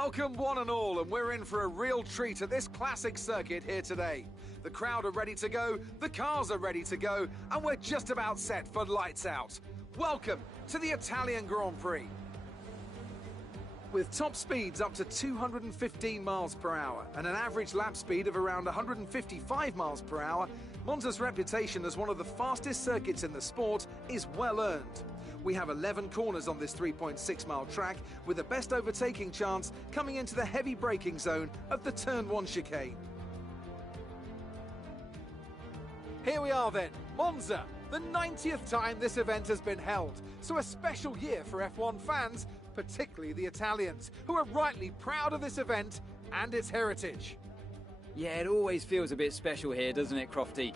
Welcome one and all, and we're in for a real treat at this classic circuit here today. The crowd are ready to go, the cars are ready to go, and we're just about set for lights out. Welcome to the Italian Grand Prix. With top speeds up to 215 miles per hour and an average lap speed of around 155 miles per hour, Monza's reputation as one of the fastest circuits in the sport is well earned. We have 11 corners on this 3.6-mile track, with the best overtaking chance coming into the heavy braking zone of the Turn 1 chicane. Here we are then, Monza, the 90th time this event has been held, so a special year for F1 fans, particularly the Italians, who are rightly proud of this event and its heritage. Yeah, it always feels a bit special here, doesn't it, Crofty?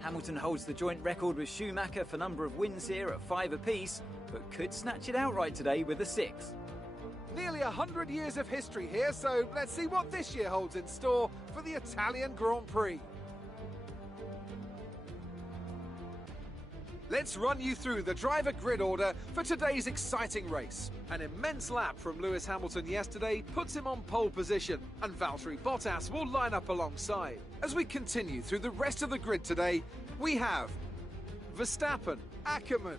Hamilton holds the joint record with Schumacher for number of wins here at 5 apiece, but could snatch it outright today with a 6. Nearly 100 years of history here, so let's see what this year holds in store for the Italian Grand Prix. Let's run you through the driver grid order for today's exciting race. An immense lap from Lewis Hamilton yesterday puts him on pole position, and Valtteri Bottas will line up alongside. As we continue through the rest of the grid today, we have Verstappen, Ackermann,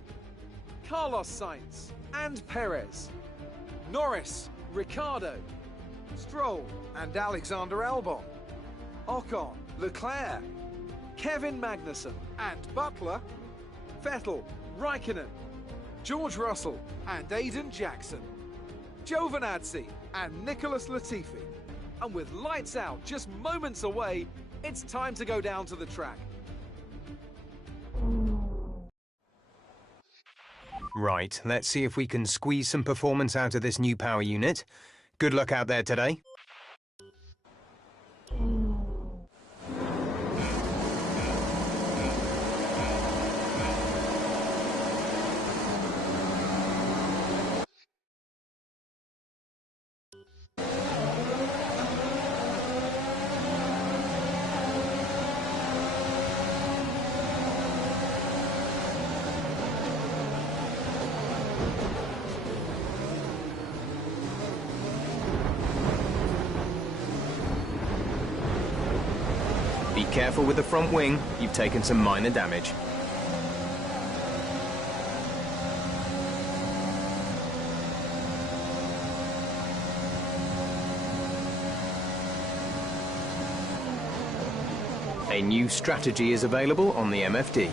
Carlos Sainz and Perez, Norris, Ricciardo, Stroll and Alexander Albon, Ocon, Leclerc, Kevin Magnussen and Butler, Vettel, Raikkonen, George Russell and Aiden Jackson, Giovinazzi and Nicholas Latifi. And with lights out just moments away, it's time to go down to the track. Right, let's see if we can squeeze some performance out of this new power unit. Good luck out there today. Be careful with the front wing, you've taken some minor damage. A new strategy is available on the MFD.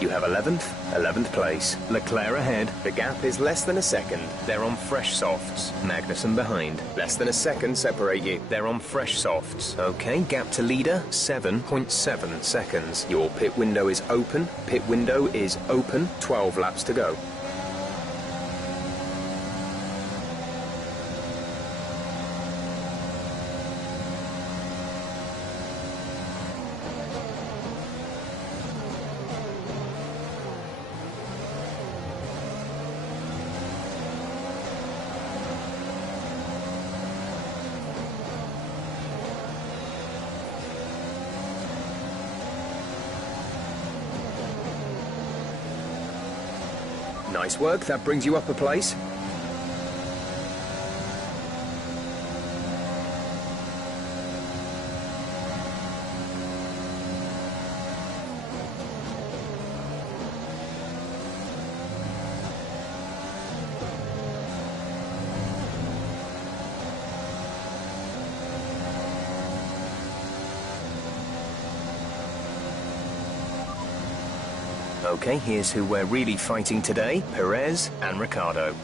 You have 11th place. Leclerc ahead. The gap is less than a second. They're on fresh softs. Magnussen behind. Less than a second separate you. They're on fresh softs. Okay, gap to leader, 7.7 seconds. Your pit window is open. Pit window is open. 12 laps to go. Nice work, that brings you up a place. Okay, here's who we're really fighting today, Perez and Ricciardo.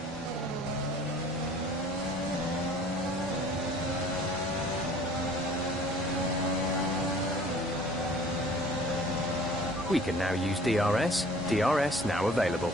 We can now use DRS. DRS now available.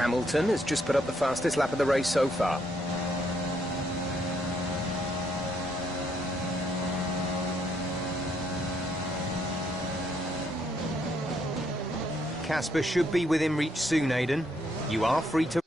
Hamilton has just put up the fastest lap of the race so far. Casper should be within reach soon, Aidan. You are free to...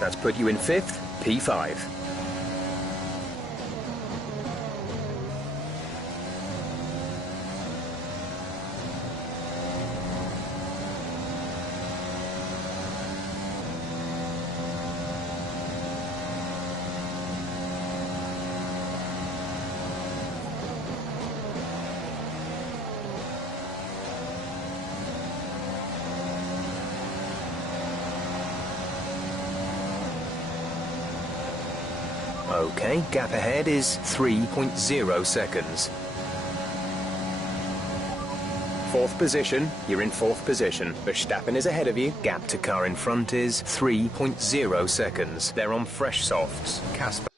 That's put you in 5th, P5. Okay, gap ahead is 3.0 seconds. 4th position, you're in 4th position. Verstappen is ahead of you. Gap to car in front is 3.0 seconds. They're on fresh softs. Casper.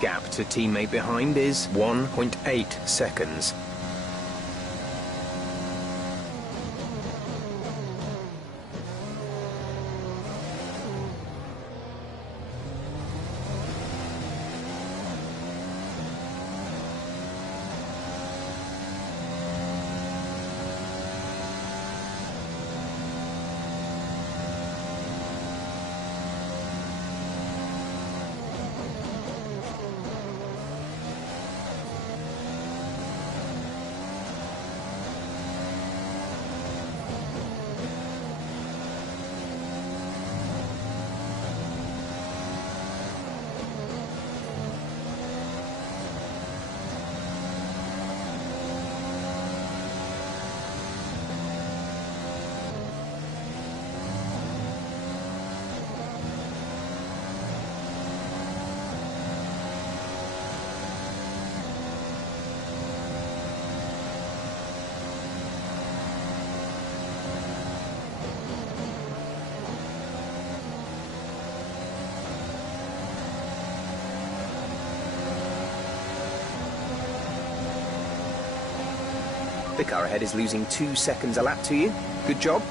Gap to teammate behind is 1.8 seconds. The car ahead is losing 2 seconds a lap to you. Good job.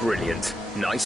Brilliant. Nice.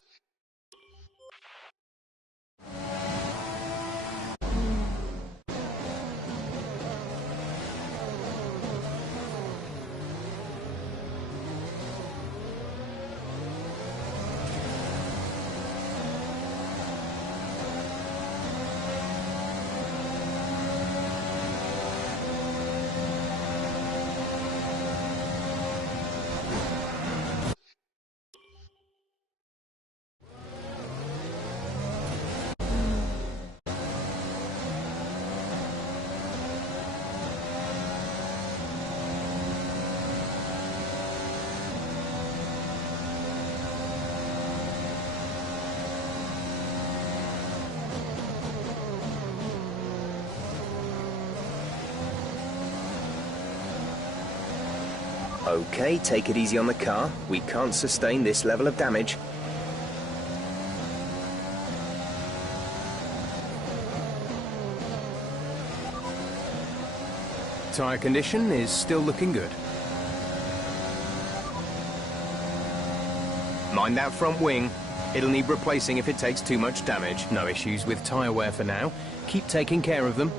Okay, take it easy on the car. We can't sustain this level of damage. Tyre condition is still looking good. Mind that front wing. It'll need replacing if it takes too much damage. No issues with tyre wear for now. Keep taking care of them.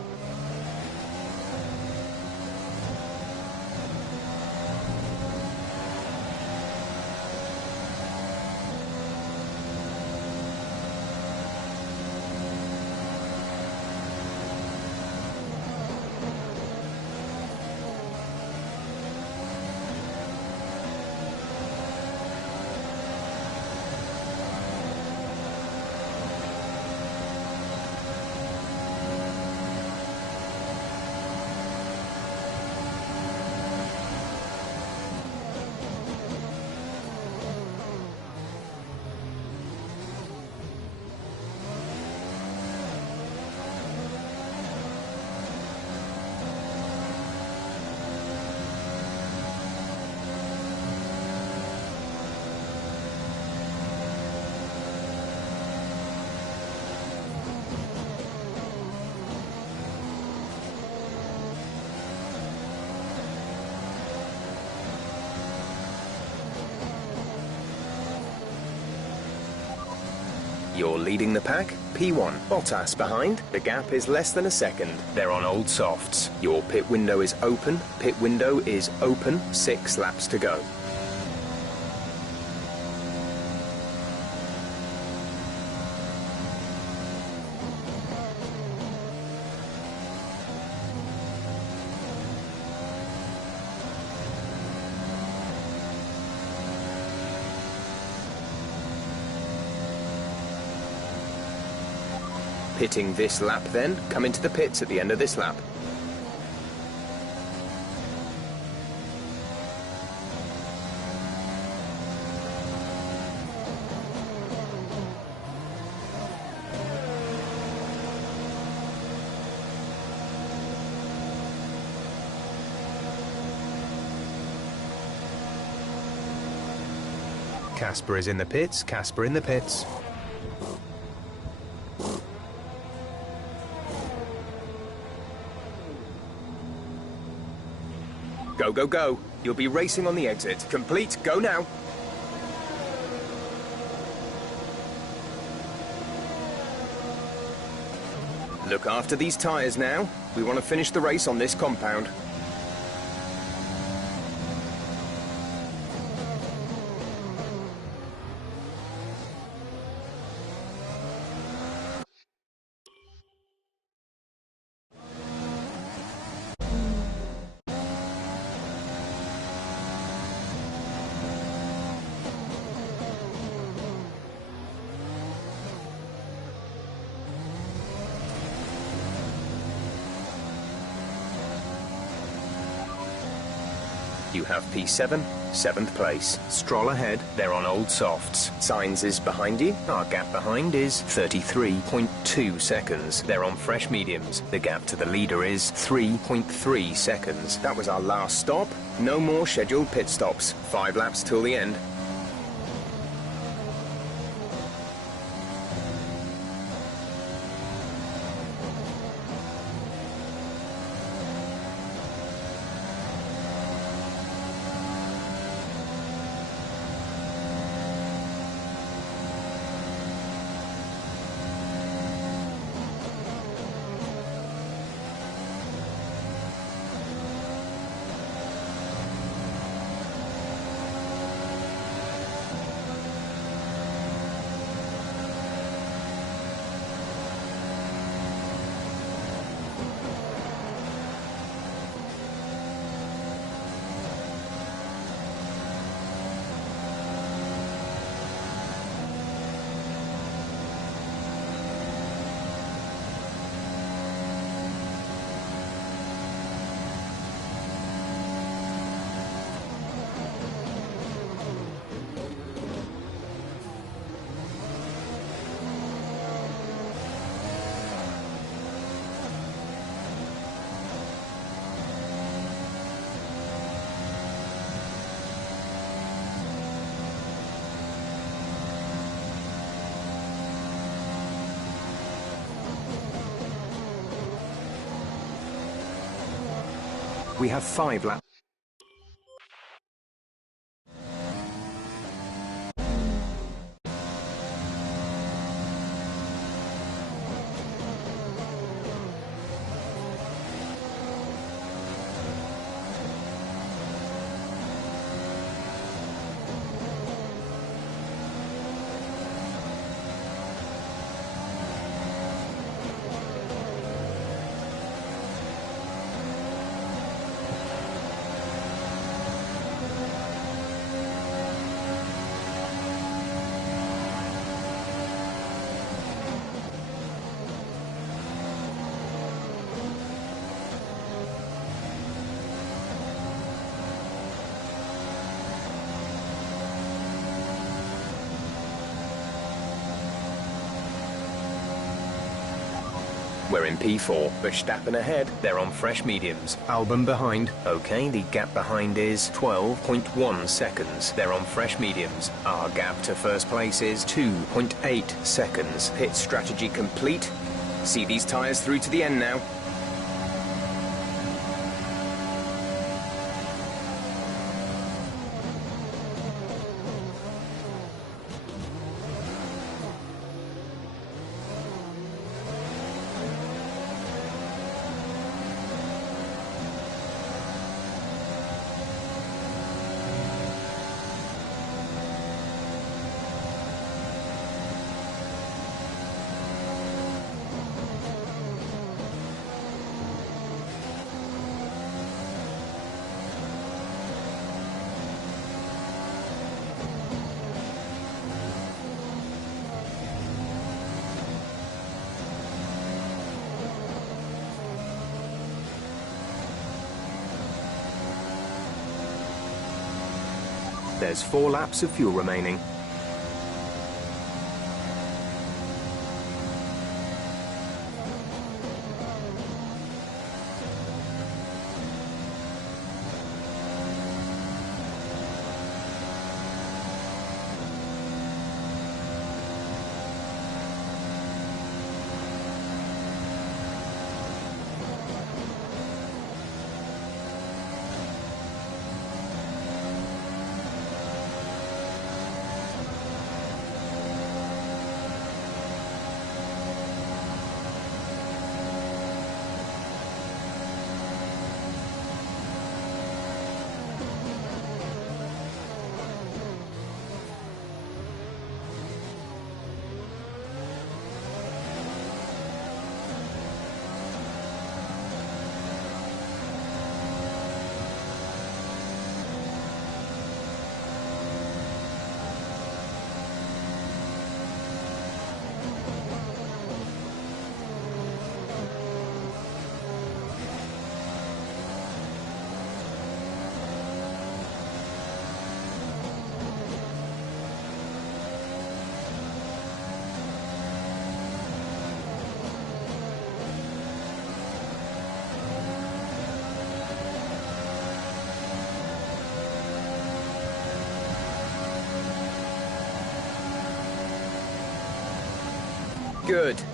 You're leading the pack. P1. Bottas behind. The gap is less than a second. They're on old softs. Your pit window is open. Pit window is open. 6 laps to go. Pitting this lap then, come into the pits at the end of this lap. Casper is in the pits, Casper in the pits. Go, go, go. You'll be racing on the exit. Complete, go now. Look after these tyres now. We want to finish the race on this compound. You have P7, 7th place. Stroll ahead, they're on old softs. Sainz is behind you. Our gap behind is 33.2 seconds. They're on fresh mediums. The gap to the leader is 3.3 seconds. That was our last stop. No more scheduled pit stops. 5 laps till the end. We have 5 laps. We're in P4. Verstappen ahead. They're on fresh mediums. Albon behind. Okay, the gap behind is 12.1 seconds. They're on fresh mediums. Our gap to first place is 2.8 seconds. Pit strategy complete. See these tyres through to the end now. There's 4 laps of fuel remaining.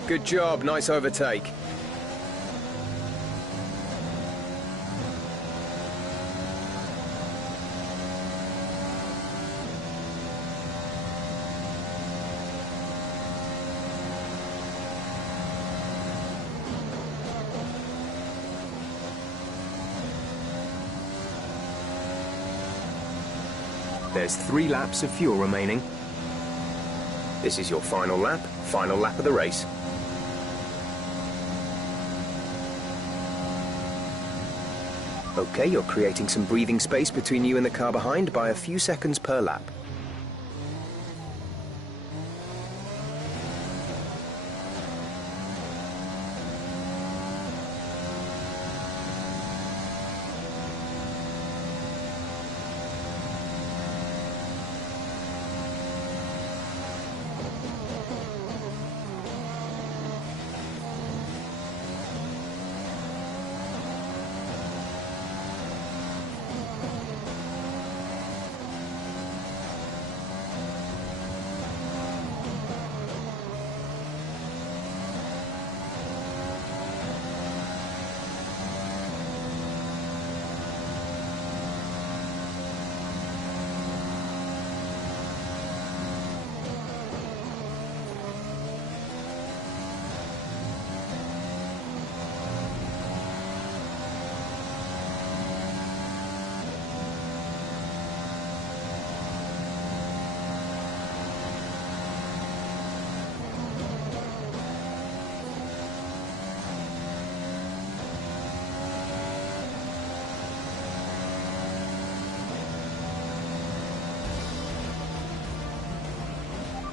Good job, nice overtake. There's 3 laps of fuel remaining. This is your final lap of the race. Okay, you're creating some breathing space between you and the car behind by a few seconds per lap.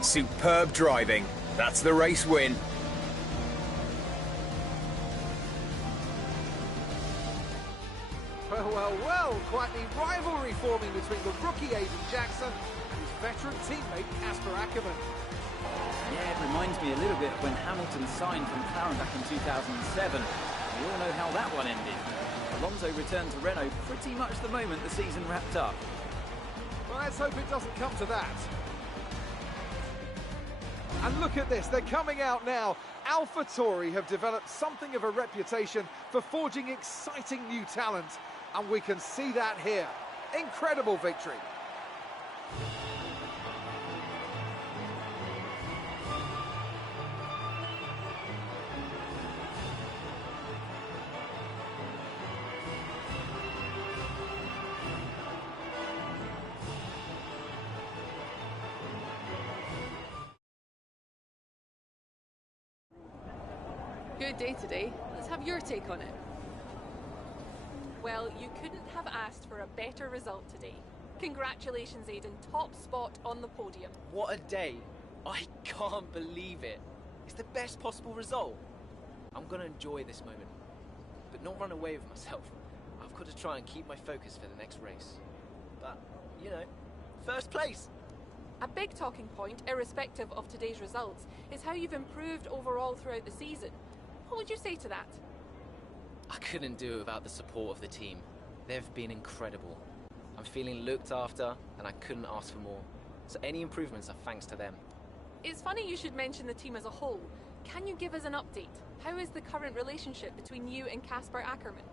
Superb driving. That's the race win. Well, quite the rivalry forming between the rookie Aiden Jackson and his veteran teammate Casper Ackermann. Yeah, it reminds me a little bit of when Hamilton signed from McLaren back in 2007. We all know how that one ended. Alonso returned to Renault pretty much the moment the season wrapped up. Well, let's hope it doesn't come to that. And look at this, they're coming out now. AlphaTauri have developed something of a reputation for forging exciting new talent, and we can see that here. Incredible victory. Good day today. Let's have your take on it. Well, you couldn't have asked for a better result today. Congratulations, Aiden. Top spot on the podium. What a day. I can't believe it. It's the best possible result. I'm going to enjoy this moment, but not run away with myself. I've got to try and keep my focus for the next race. But, you know, first place. A big talking point, irrespective of today's results, is how you've improved overall throughout the season. What would you say to that? I couldn't do it without the support of the team. They've been incredible. I'm feeling looked after, and I couldn't ask for more. So any improvements are thanks to them. It's funny you should mention the team as a whole. Can you give us an update? How is the current relationship between you and Casper Ackerman?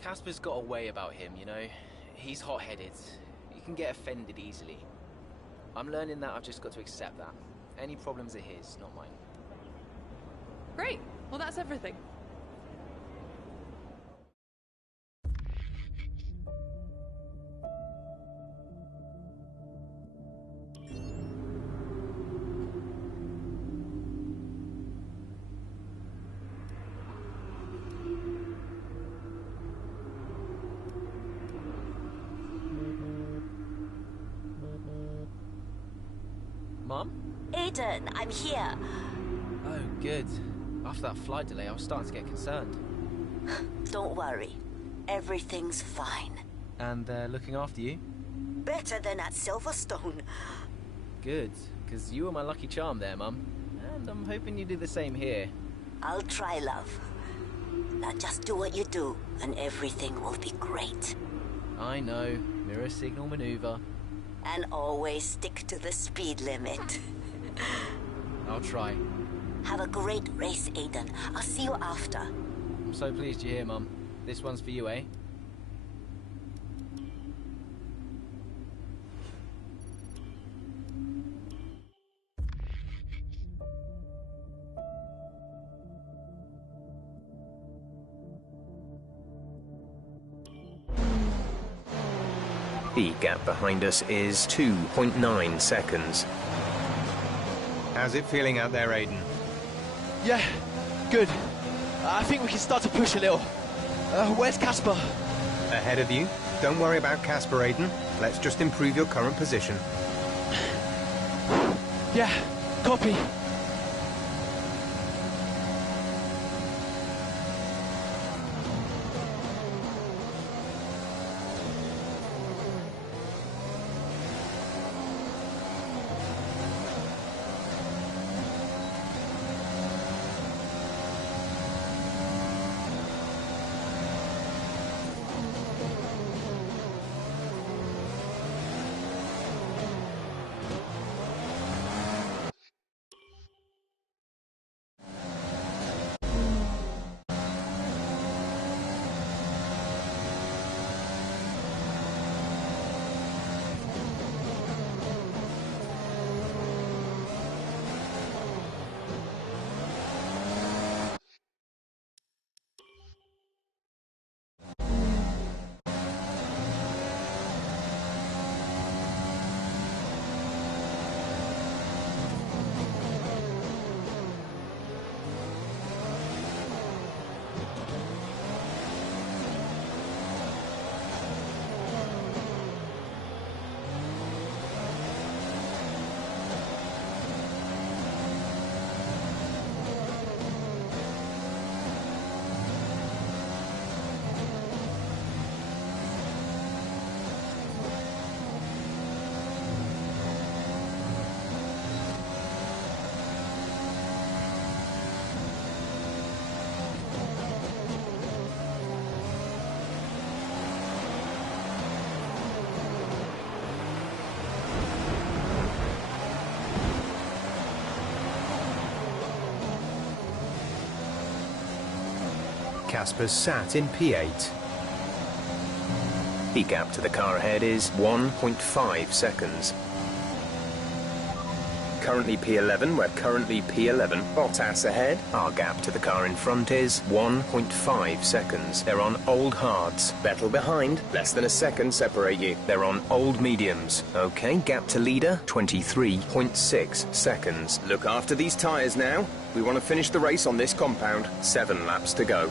Casper's got a way about him, you know. He's hot-headed. He can get offended easily. I'm learning that I've just got to accept that. Any problems are his, not mine. Great. Well, that's everything. Mum? Aiden, I'm here. Oh, good. After that flight delay, I was starting to get concerned. Don't worry. Everything's fine. And they're looking after you? Better than at Silverstone. Good, because you were my lucky charm there, Mum. And I'm hoping you do the same here. I'll try, love. Now just do what you do, and everything will be great. I know. Mirror signal maneuver. And always stick to the speed limit. I'll try. Have a great race, Aiden. I'll see you after. I'm so pleased you're here, Mum. This one's for you, eh? The gap behind us is 2.9 seconds. How's it feeling out there, Aiden? Yeah, good. I think we can start to push a little. Where's Casper? Ahead of you. Don't worry about Casper, Aiden. Let's just improve your current position. Yeah, copy. Casper's sat in P8. The gap to the car ahead is 1.5 seconds. Currently P11, we're currently P11. Bottas ahead. Our gap to the car in front is 1.5 seconds. They're on old hards. Vettel behind, less than a second separate you. They're on old mediums. Okay, gap to leader, 23.6 seconds. Look after these tyres now. We want to finish the race on this compound. 7 laps to go.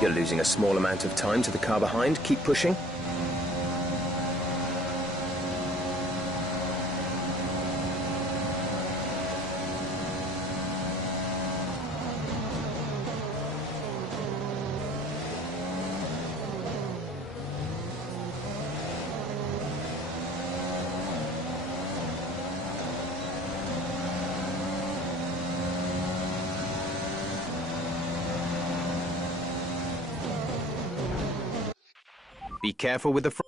You're losing a small amount of time to the car behind. Keep pushing. Be careful with the front.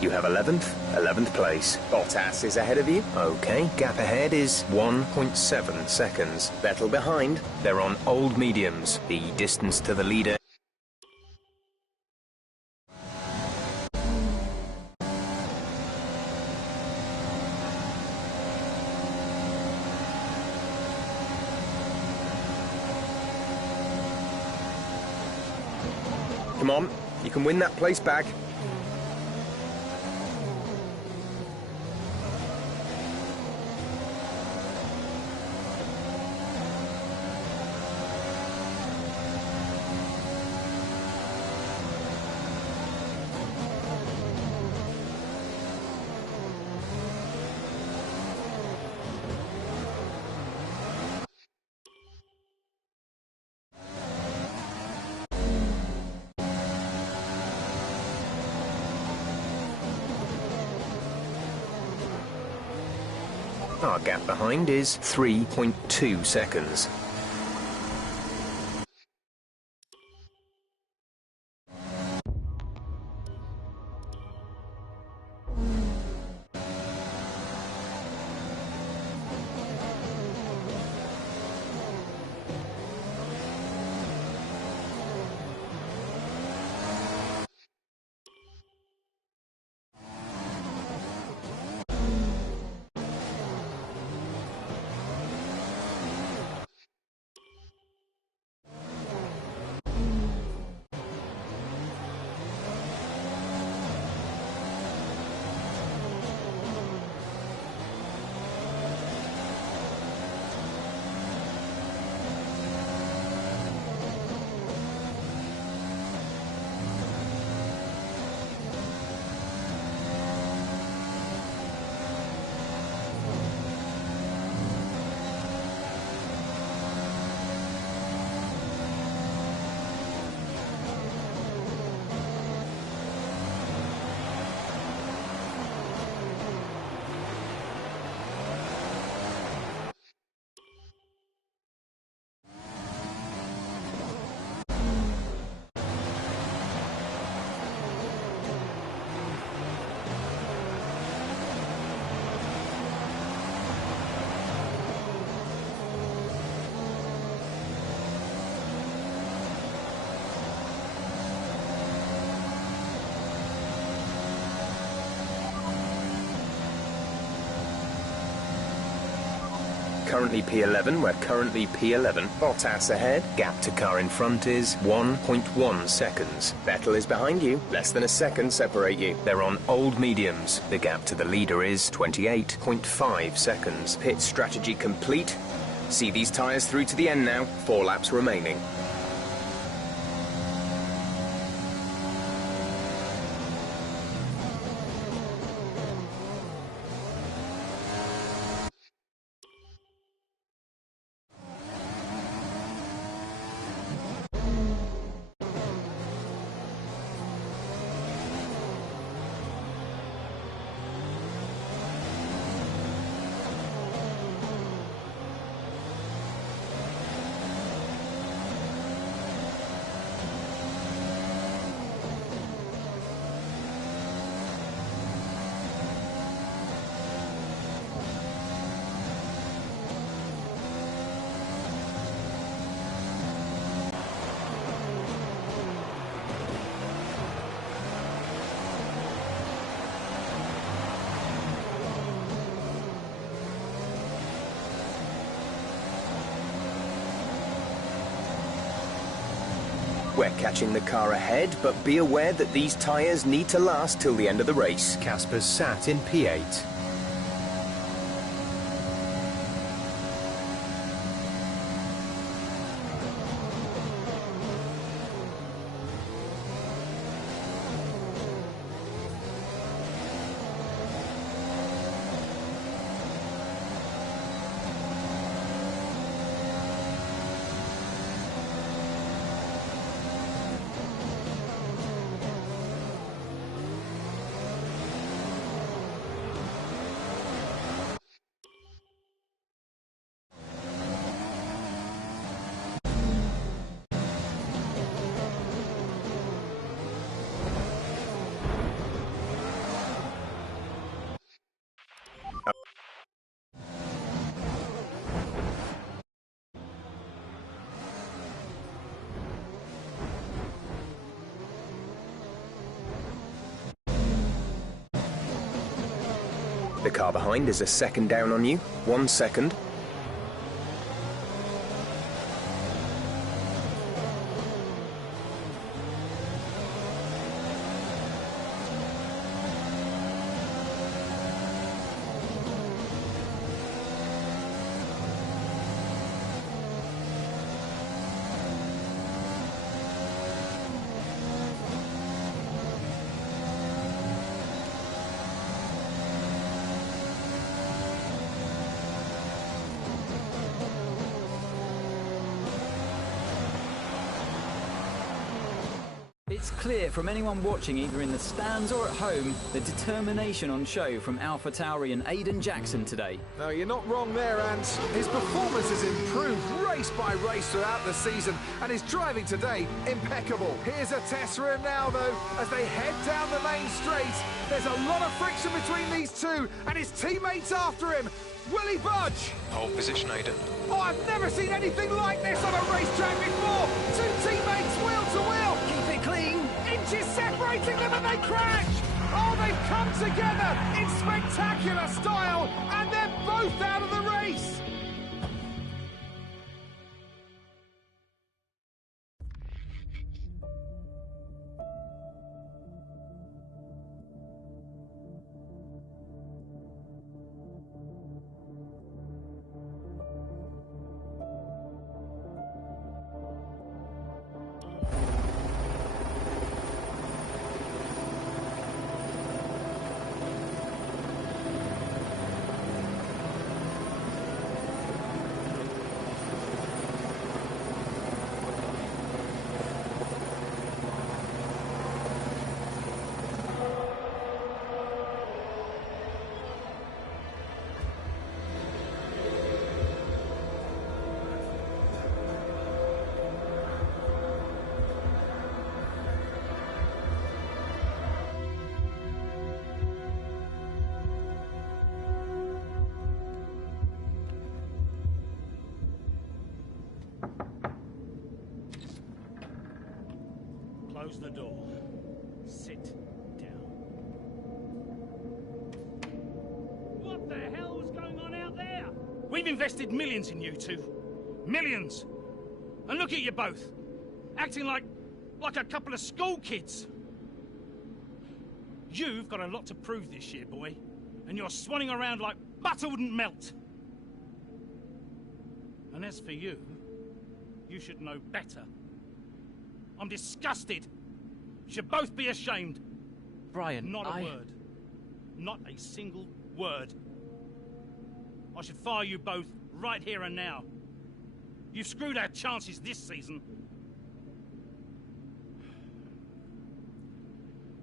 You have 11th place. Bottas is ahead of you. Okay, gap ahead is 1.7 seconds. Vettel behind. They're on old mediums. The distance to the leader. Come on, you can win that place back. Our gap behind is 3.2 seconds. currently P11, we're currently P11. Bottas ahead, gap to car in front is 1.1 seconds. Vettel is behind you, less than a second separate you. They're on old mediums. The gap to the leader is 28.5 seconds. Pit strategy complete. See these tyres through to the end now, 4 laps remaining. We're catching the car ahead, but be aware that these tyres need to last till the end of the race. Casper's sat in P8. The car behind is a second down on you. 1 second. It's clear from anyone watching either in the stands or at home the determination on show from AlphaTauri and Aiden Jackson today. No, you're not wrong there, Ant. His performance has improved race by race throughout the season, and his driving today, impeccable. Here's a test for him now, though, as they head down the main straight. There's a lot of friction between these two, and his teammates after him. Will he budge? Hold position, Aiden. Oh, I've never seen anything like this on a racetrack before. Two teammates wheel to wheel. Keep it clean. Inches separating them and they crash. Oh, they've come together in spectacular style, and they're both out of the race. Close the door. Sit down. What the hell was going on out there? We've invested millions in you two. Millions! And look at you both, acting like a couple of school kids. You've got a lot to prove this year, boy, and you're swanning around like butter wouldn't melt. And as for you, you should know better. I'm disgusted. You should both be ashamed. Brian, Not a word. Not a single word. I should fire you both right here and now. You've screwed our chances this season.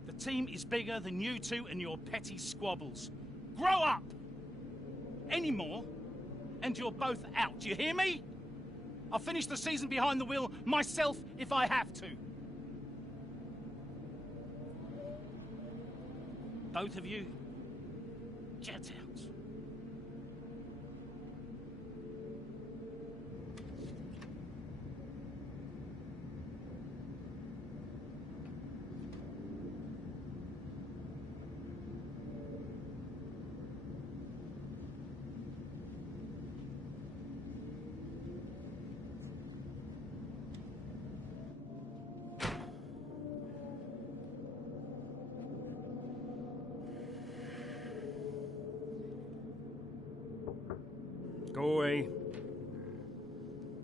The team is bigger than you two and your petty squabbles. Grow up! Any more, and you're both out. Do you hear me? I'll finish the season behind the wheel myself if I have to. Both of you, get out. Go away.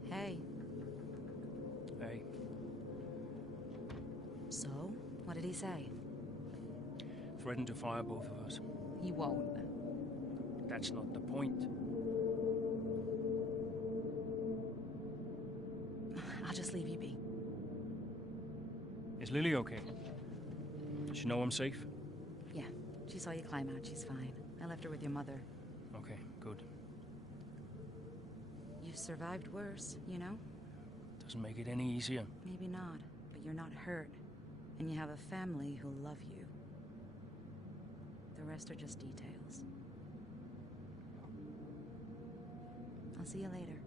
Hey. Hey. So, what did he say? Threatened to fire both of us. He won't. That's not the point. I'll just leave you be. Is Lily okay? Does she know I'm safe? Yeah, she saw you climb out. She's fine. I left her with your mother. Okay, good. You've survived worse, you know? Doesn't make it any easier. Maybe not, but you're not hurt. And you have a family who love you. The rest are just details. I'll see you later.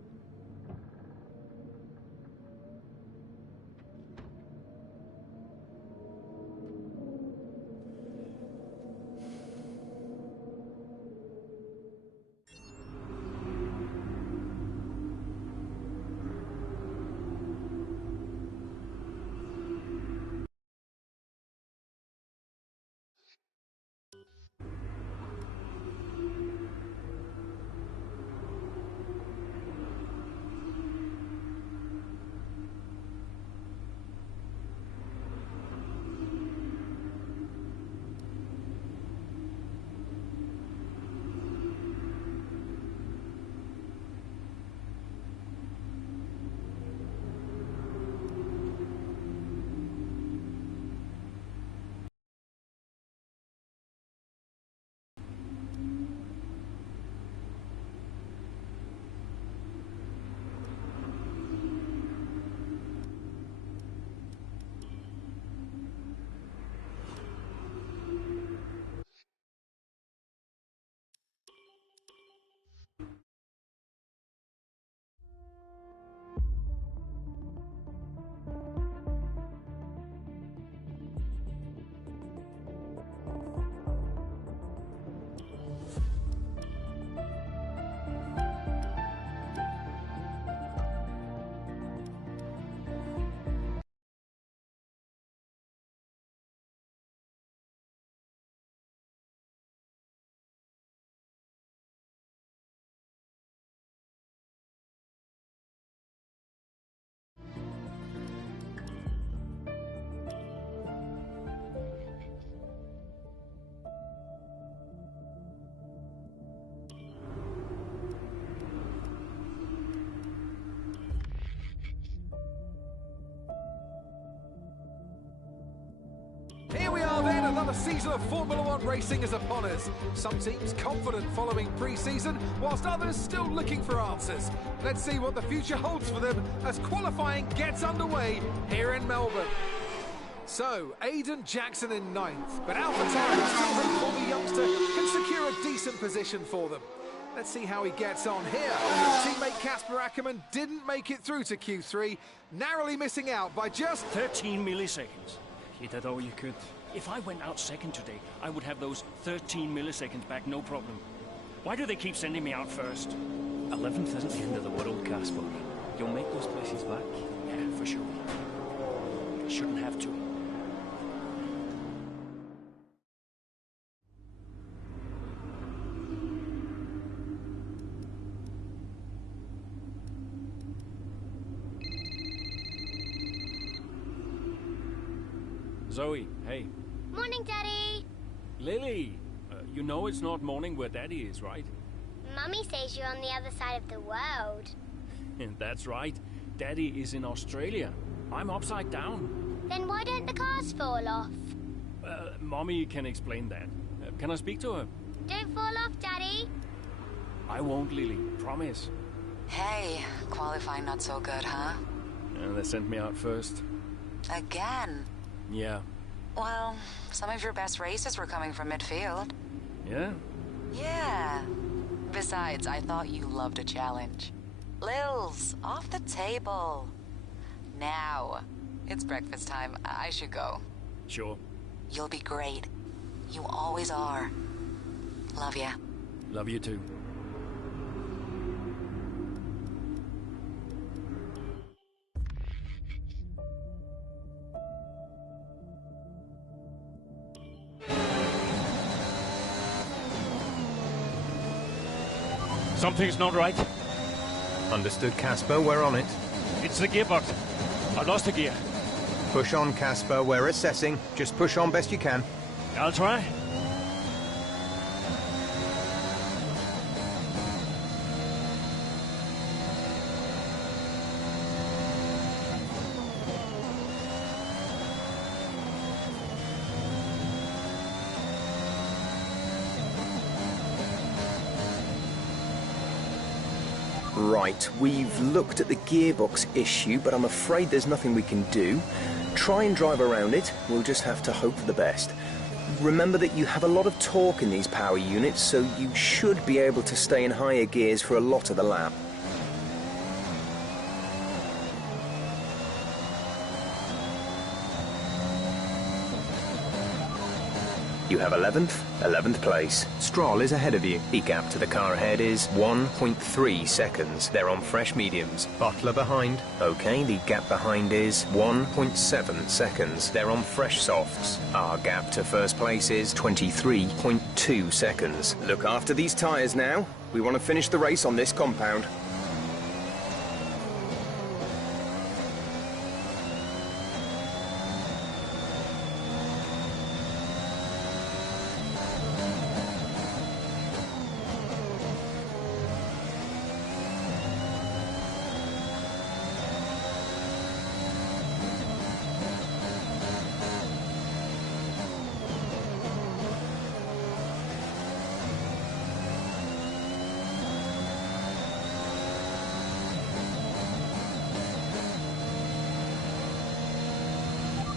Here we are then, another season of Formula One racing is upon us. Some teams confident following pre-season, whilst others still looking for answers. Let's see what the future holds for them as qualifying gets underway here in Melbourne. So, Aiden Jackson in 9th, but AlphaTauri still hopeful the youngster can secure a decent position for them. Let's see how he gets on here. Teammate Casper Ackerman didn't make it through to Q3, narrowly missing out by just 13 milliseconds. You did all you could. If I went out second today, I would have those 13 milliseconds back, no problem. Why do they keep sending me out first? 11th isn't the end of the world, Casper. You'll make those places back. Yeah, for sure. Shouldn't have to. Zoe, hey. Morning, Daddy. Lily, you know it's not morning where Daddy is, right? Mummy says you're on the other side of the world. That's right. Daddy is in Australia. I'm upside down. Then why don't the cars fall off? Mommy can explain that. Can I speak to her? Don't fall off, Daddy. I won't, Lily. Promise. Hey, qualifying not so good, huh? They sent me out first. Again? Yeah. Well, some of your best races were coming from midfield. Yeah? Yeah. Besides, I thought you loved a challenge. Lils, off the table. Now, it's breakfast time. I should go. Sure. You'll be great. You always are. Love ya. Love you too. Something's not right. Understood, Casper. We're on it. It's the gearbox. I lost a gear. Push on, Casper. We're assessing. Just push on best you can. I'll try. Right, we've looked at the gearbox issue, but I'm afraid there's nothing we can do. Try and drive around it. We'll just have to hope for the best. Remember that you have a lot of torque in these power units, so you should be able to stay in higher gears for a lot of the lap. You have 11th place. Stroll is ahead of you. The gap to the car ahead is 1.3 seconds. They're on fresh mediums. Butler behind. Okay, the gap behind is 1.7 seconds. They're on fresh softs. Our gap to first place is 23.2 seconds. Look after these tyres now. We want to finish the race on this compound.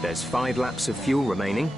There's 5 laps of fuel remaining.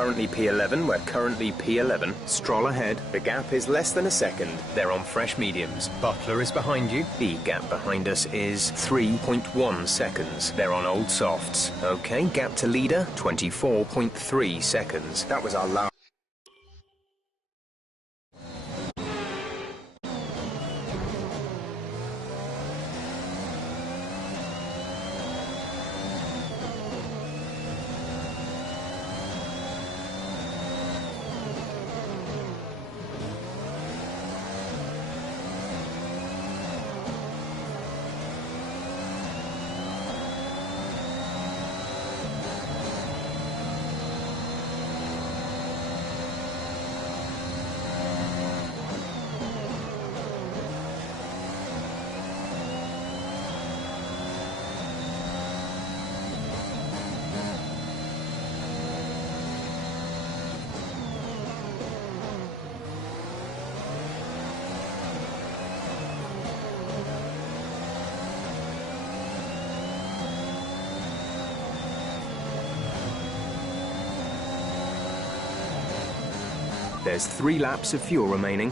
currently P11, we're currently P11. Stroll ahead, the gap is less than a second. They're on fresh mediums. Butler is behind you. The gap behind us is 3.1 seconds. They're on old softs. Okay, gap to leader, 24.3 seconds. That was our last. There's 3 laps of fuel remaining.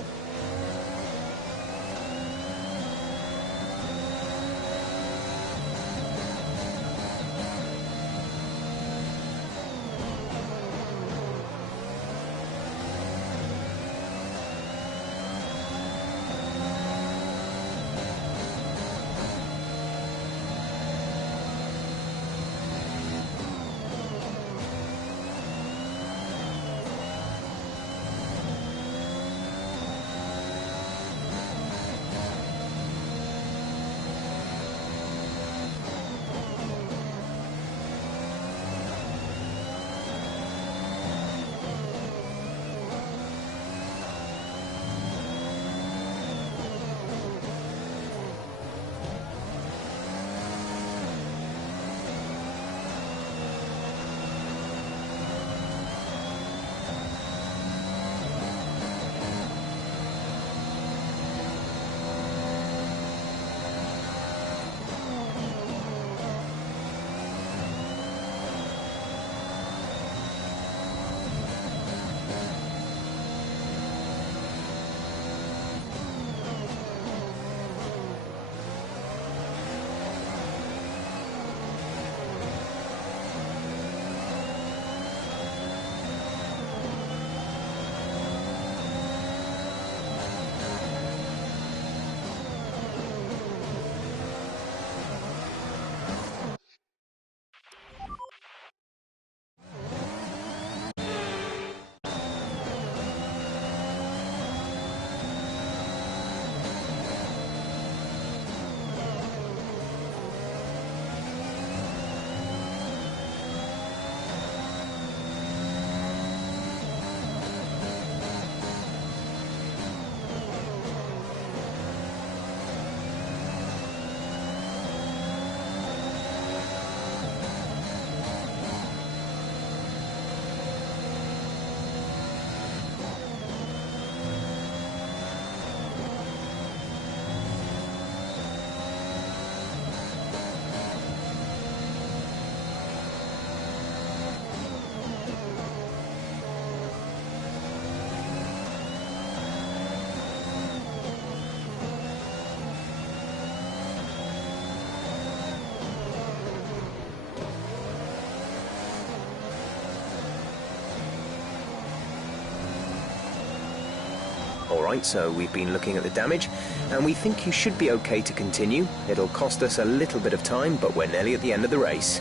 Alright, so we've been looking at the damage, and we think you should be okay to continue. It'll cost us a little bit of time, but we're nearly at the end of the race.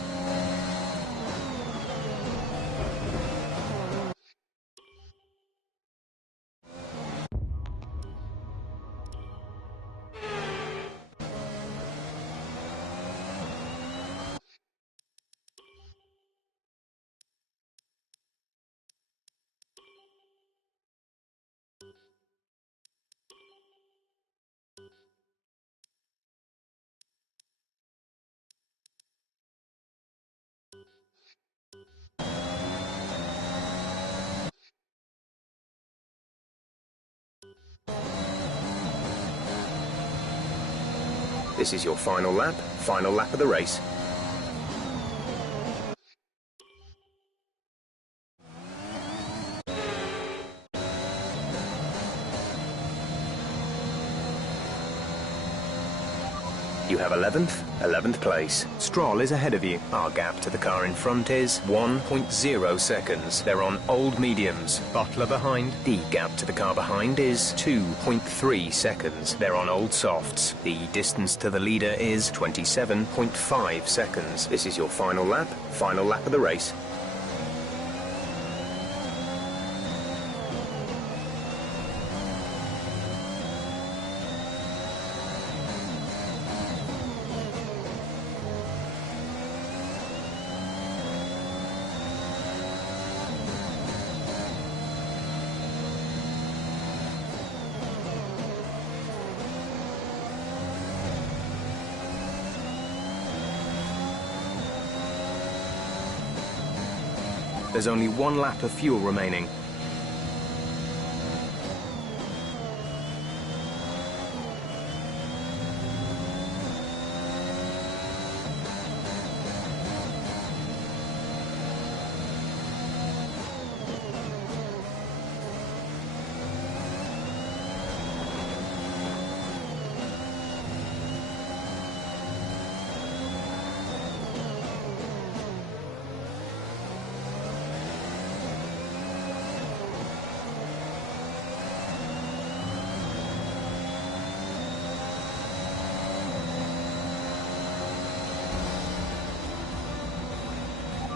This is your final lap of the race. You have 11th place. Stroll is ahead of you. Our gap to the car in front is 1.0 seconds. They're on old mediums. Butler behind. The gap to the car behind is 2.3 seconds. They're on old softs. The distance to the leader is 27.5 seconds. This is your final lap of the race. There's only 1 lap of fuel remaining.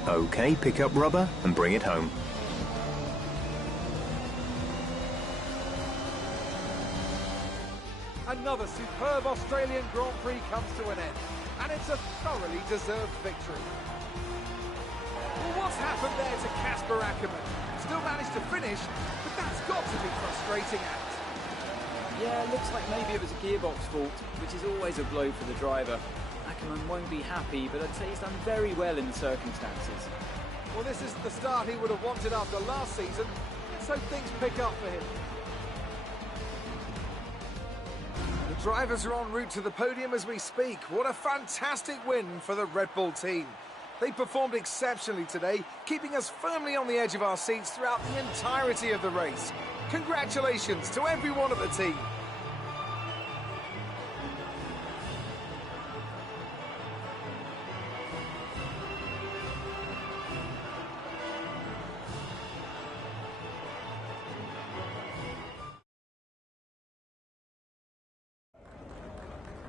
Okay, pick up rubber and bring it home. Another superb Australian Grand Prix comes to an end, and it's a thoroughly deserved victory. Well, what's happened there to Casper Ackermann? Still managed to finish, but that's got to be frustrating act. Yeah, looks like maybe it was a gearbox fault, which is always a blow for the driver. Ackermann won't be happy, but I'd say he's done very well in the circumstances. Well, this isn't the start he would have wanted after last season. Let's hope things pick up for him. The drivers are en route to the podium as we speak. What a fantastic win for the Red Bull team. They performed exceptionally today, keeping us firmly on the edge of our seats throughout the entirety of the race. Congratulations to everyone at the team.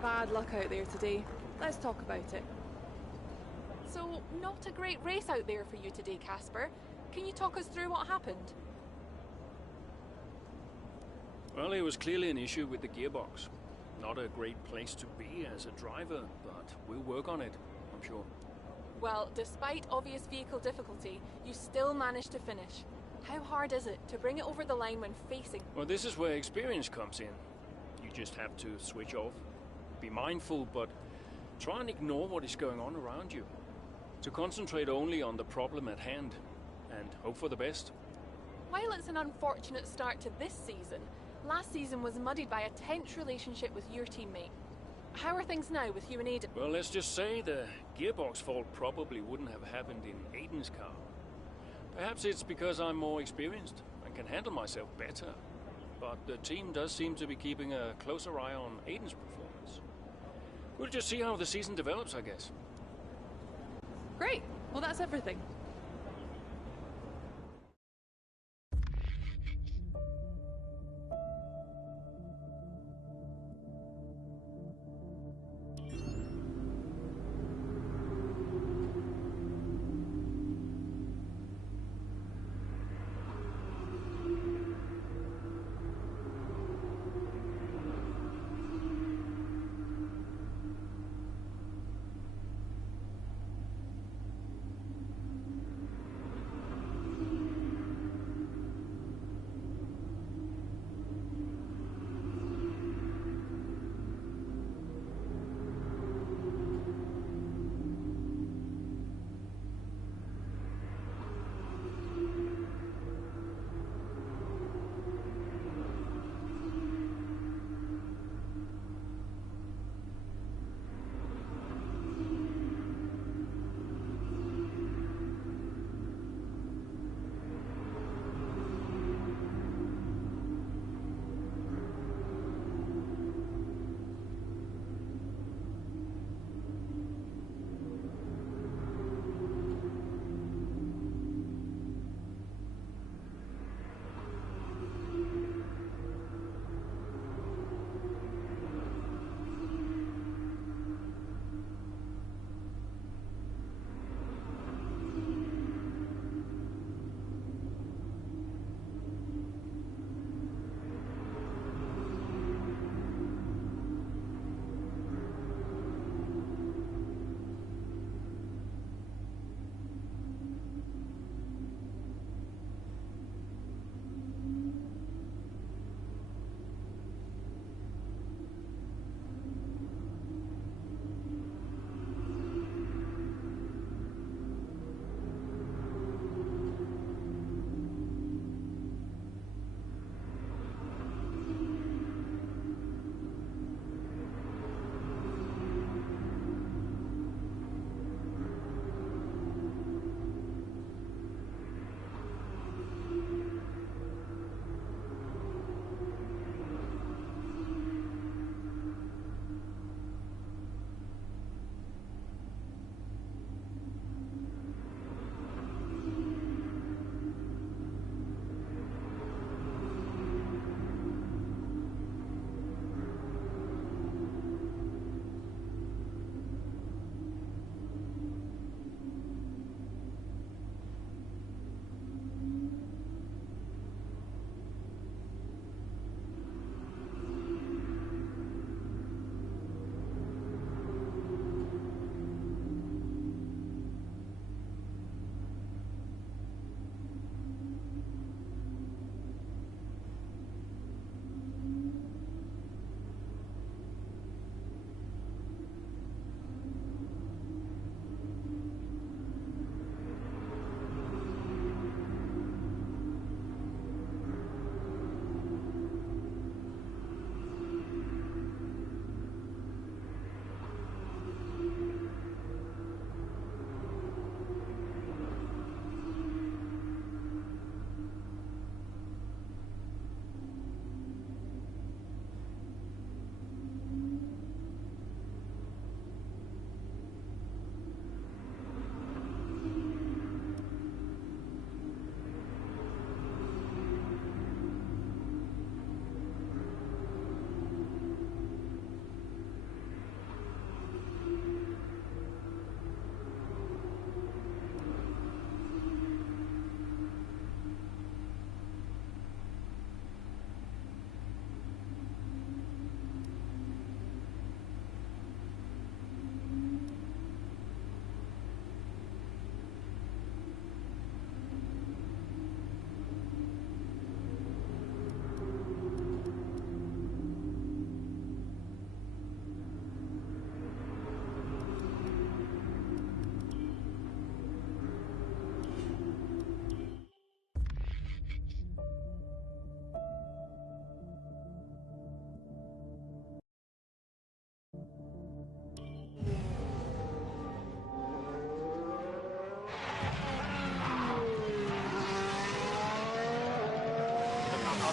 Bad luck out there today. Let's talk about it. So, not a great race out there for you today, Casper. Can you talk us through what happened? Well, it was clearly an issue with the gearbox. Not a great place to be as a driver, but we'll work on it, I'm sure. Well, despite obvious vehicle difficulty, you still managed to finish. How hard is it to bring it over the line when facing? Well, this is where experience comes in. You just have to switch off. Be mindful, but try and ignore what is going on around you. To concentrate only on the problem at hand, and hope for the best. While it's an unfortunate start to this season, last season was muddied by a tense relationship with your teammate. How are things now with you and Aiden? Well, let's just say the gearbox fault probably wouldn't have happened in Aiden's car. Perhaps it's because I'm more experienced and can handle myself better. But the team does seem to be keeping a closer eye on Aiden's performance. We'll just see how the season develops, I guess. Great. Well, that's everything.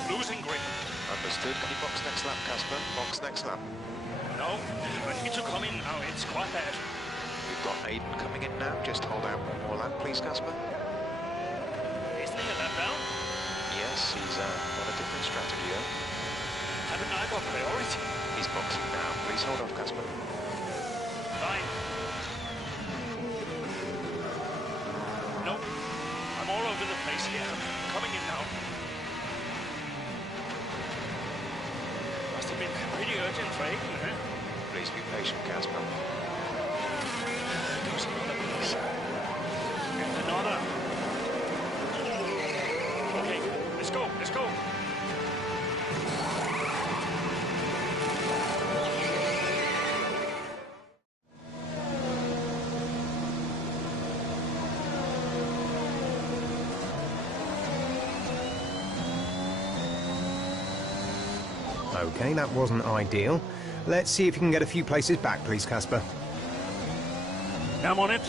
losing grip. Understood. Can you box next lap, Casper? Box next lap. No, I need to come in now. It's quite bad. We've got Aiden coming in now. Just hold out one more lap, please, Casper. Isn't he a lap down? Yes, he's got a different strategy, though. Haven't I got priority? He's boxing now. Please hold off, Casper. Fine. No, I'm all over the place here. I'm coming in now. Must have been pretty urgent for Aiden, huh? Please be patient, Casper. There goes another piece. And another. Okay, let's go, let's go. Okay, that wasn't ideal. Let's see if you can get a few places back, please, Casper. I'm on it.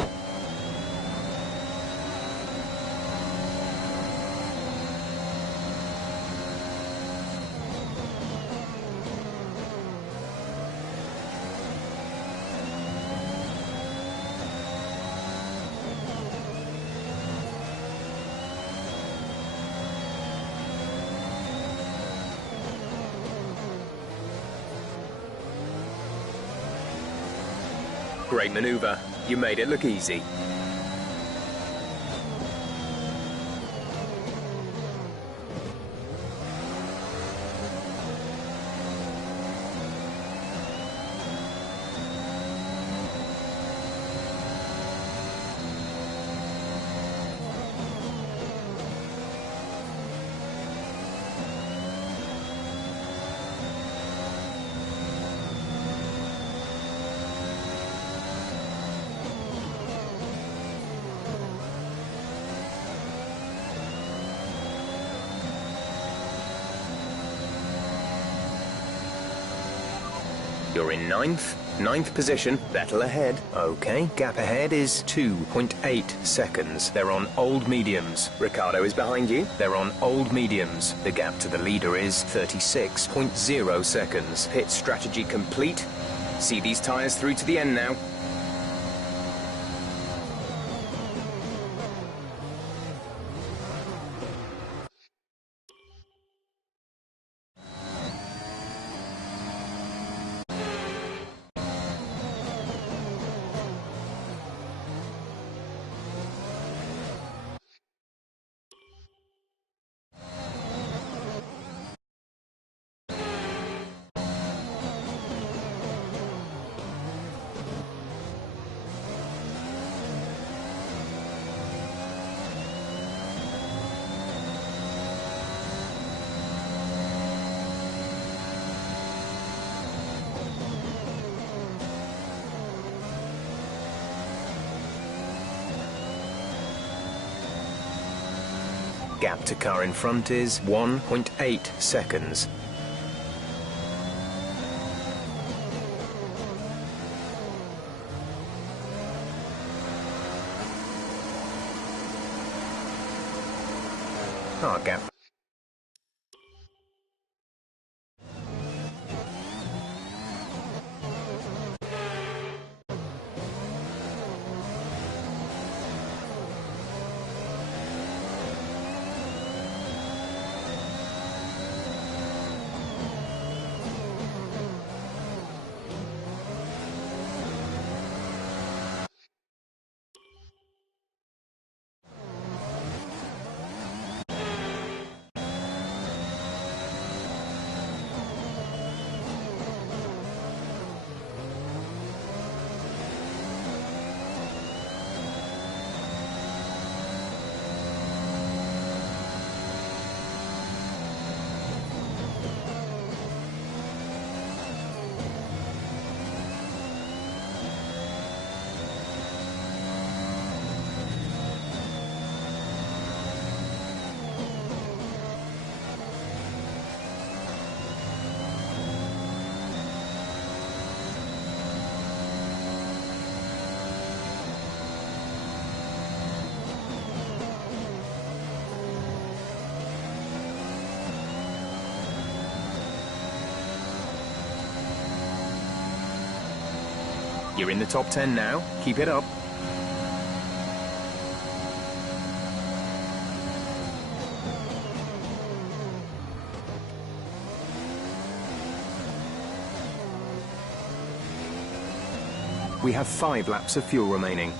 Great manoeuvre. You made it look easy. You're in ninth position, Vettel ahead. Okay, gap ahead is 2.8 seconds. They're on old mediums. Ricciardo is behind you. They're on old mediums. The gap to the leader is 36.0 seconds. Pit strategy complete. See these tyres through to the end now. Gap to car in front is 1.8 seconds. Car gap. You're in the top 10 now. Keep it up. We have 5 laps of fuel remaining.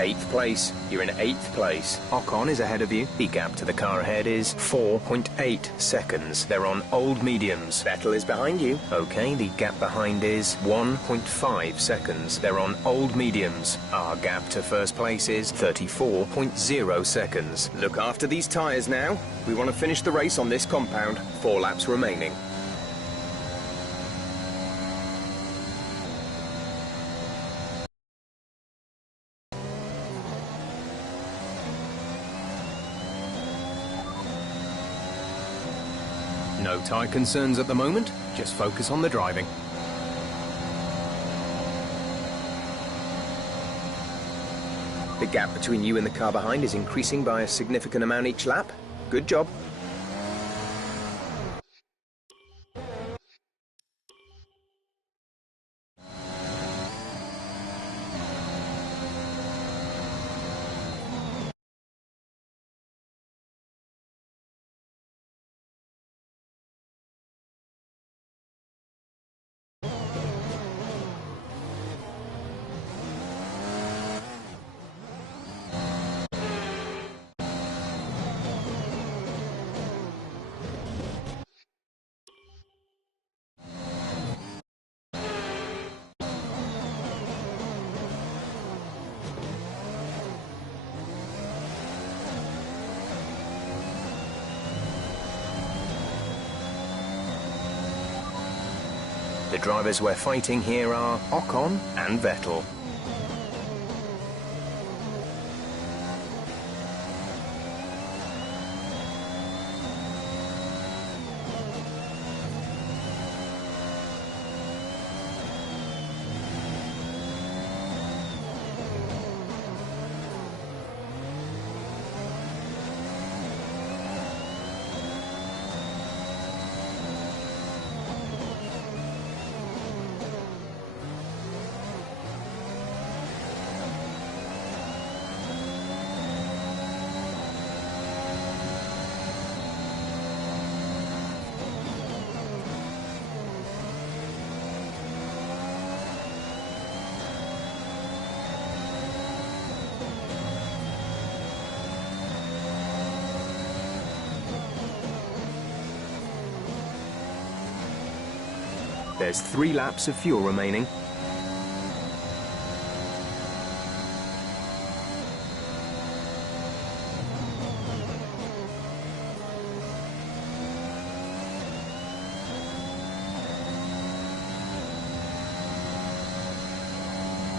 Eighth place. You're in 8th place. Ocon is ahead of you. The gap to the car ahead is 4.8 seconds. They're on old mediums. Vettel is behind you. Okay, the gap behind is 1.5 seconds. They're on old mediums. Our gap to first place is 34.0 seconds. Look after these tyres now. We want to finish the race on this compound. 4 laps remaining. No tyre concerns at the moment, just focus on the driving. The gap between you and the car behind is increasing by a significant amount each lap. Good job. The drivers we're fighting here are Ocon and Vettel. There's 3 laps of fuel remaining.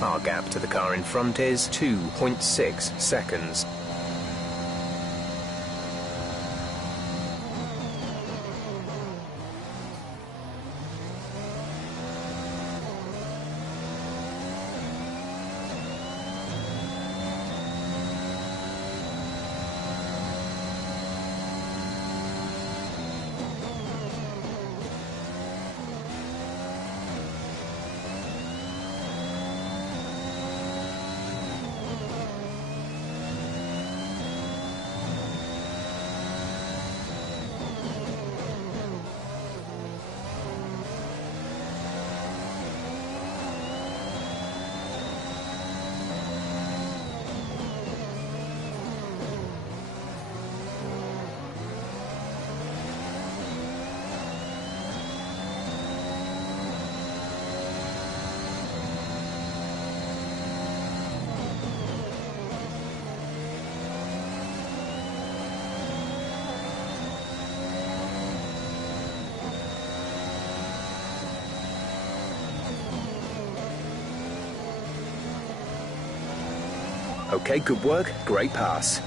Our gap to the car in front is 2.6 seconds. Okay, good work. Great pass.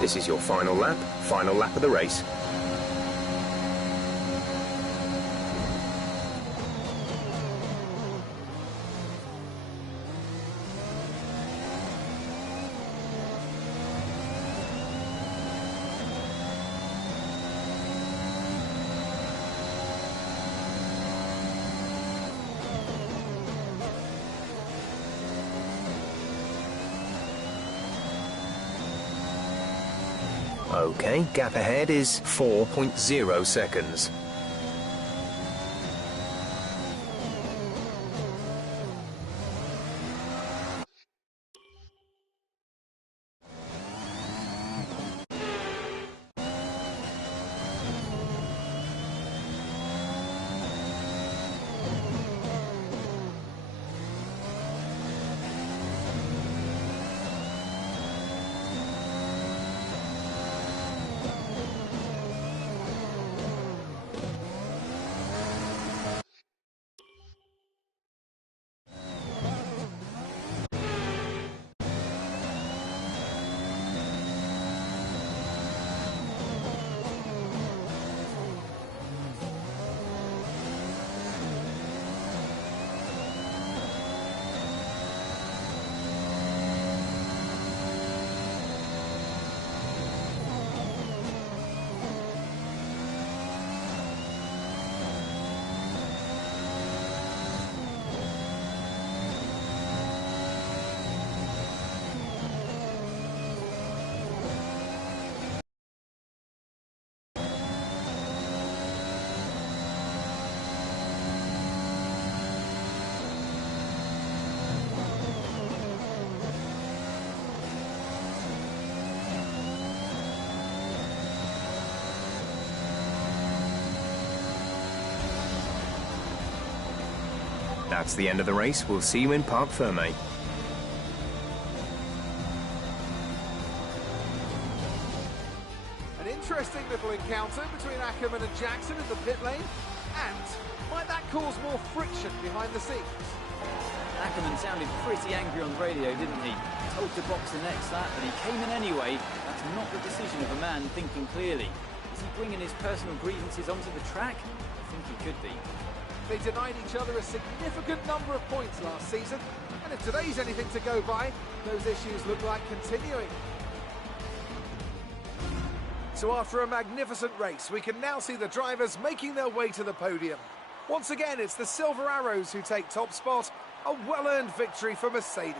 This is your final lap of the race. Okay, gap ahead is 4.0 seconds. That's the end of the race. We'll see you in Parc Ferme. An interesting little encounter between Ackerman and Jackson in the pit lane. And might that cause more friction behind the scenes? Ackerman sounded pretty angry on the radio, didn't he? Told to box the next lap, but he came in anyway. That's not the decision of a man thinking clearly. Is he bringing his personal grievances onto the track? I think he could be. They denied each other a significant number of points last season, and if today's anything to go by, those issues look like continuing. So after a magnificent race, we can now see the drivers making their way to the podium. Once again, it's the Silver Arrows who take top spot, a well-earned victory for Mercedes.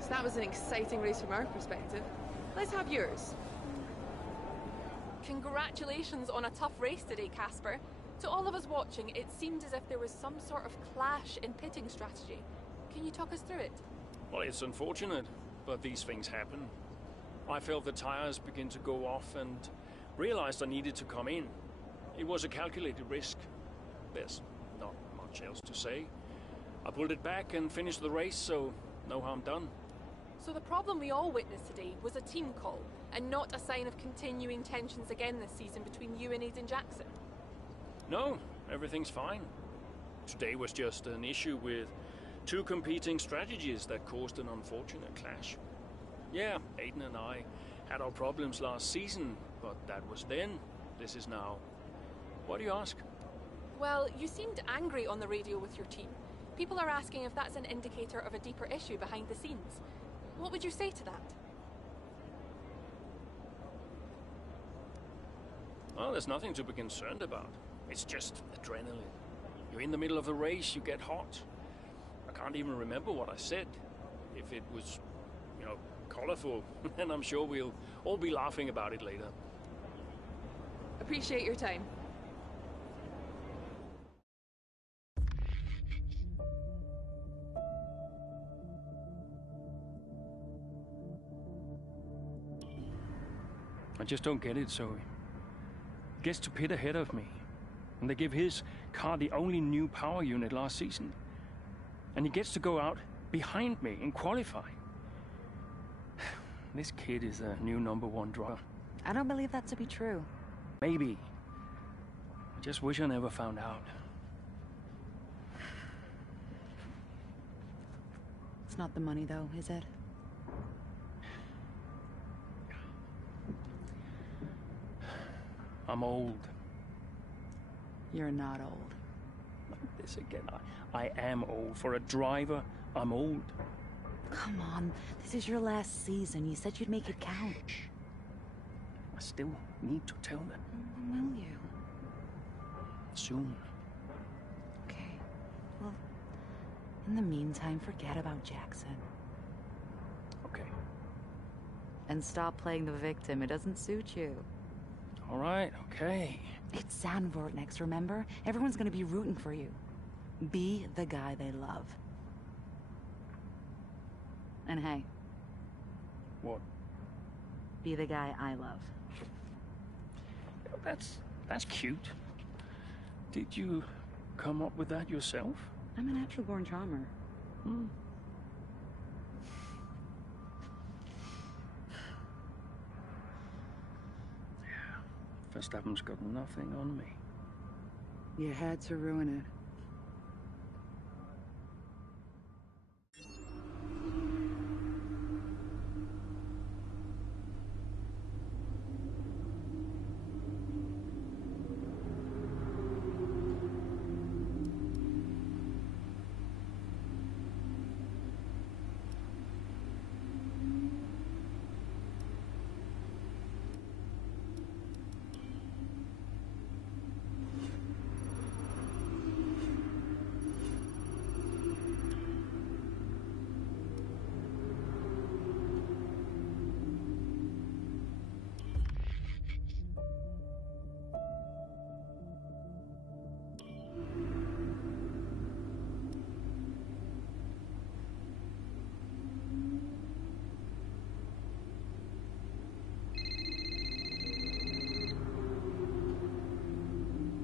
So that was an exciting race from our perspective. Let's have yours. Congratulations on a tough race today, Casper. To all of us watching, it seemed as if there was some sort of clash in pitting strategy. Can you talk us through it? Well, it's unfortunate, but these things happen. I felt the tires begin to go off and realized I needed to come in. It was a calculated risk. There's not much else to say. I pulled it back and finished the race, so no harm done. So the problem we all witnessed today was a team call, and not a sign of continuing tensions again this season between you and Aiden Jackson? No, everything's fine. Today was just an issue with two competing strategies that caused an unfortunate clash. Yeah, Aiden and I had our problems last season, but that was then. This is now. Why do you ask? Well, you seemed angry on the radio with your team. People are asking if that's an indicator of a deeper issue behind the scenes. What would you say to that? Well, there's nothing to be concerned about. It's just adrenaline. You're in the middle of the race, you get hot. I can't even remember what I said. If it was, colorful, then I'm sure we'll all be laughing about it later. A Appreciate your time. I just don't get it, Zoe. He gets to pit ahead of me, and they give his car the only new power unit last season. And he gets to go out behind me in qualifying. This kid is the new #1 driver. I don't believe that to be true. Maybe. I just wish I never found out. It's not the money, though, is it? I'm old. You're not old. This again. I am old. For a driver, I'm old. Come on, this is your last season. You said you'd make it count. I still need to tell them. Will you? Soon. Okay. Well, in the meantime, forget about Jackson. Okay. And stop playing the victim. It doesn't suit you. All right, okay. It's Zandvoort next, remember? Everyone's gonna be rooting for you. Be the guy they love. And hey. What? Be the guy I love. That's cute. Did you come up with that yourself? I'm a natural-born charmer. Verstappen's got nothing on me. You had to ruin it.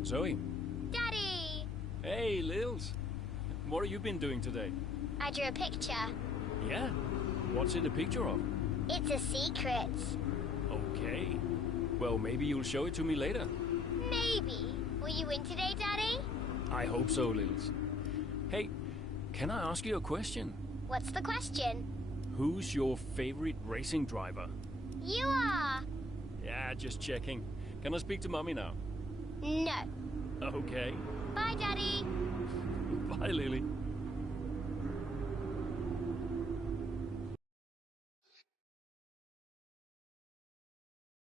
Zoe. Daddy! Hey, Lils. What have you been doing today? I drew a picture. Yeah? What's it a picture of? It's a secret. Okay. Well, maybe you'll show it to me later. Maybe. Will you win today, Daddy? I hope so, Lils. Hey, can I ask you a question? What's the question? Who's your favorite racing driver? You are. Yeah, just checking. Can I speak to Mommy now? No. Okay. Bye, Daddy. Bye, Lily.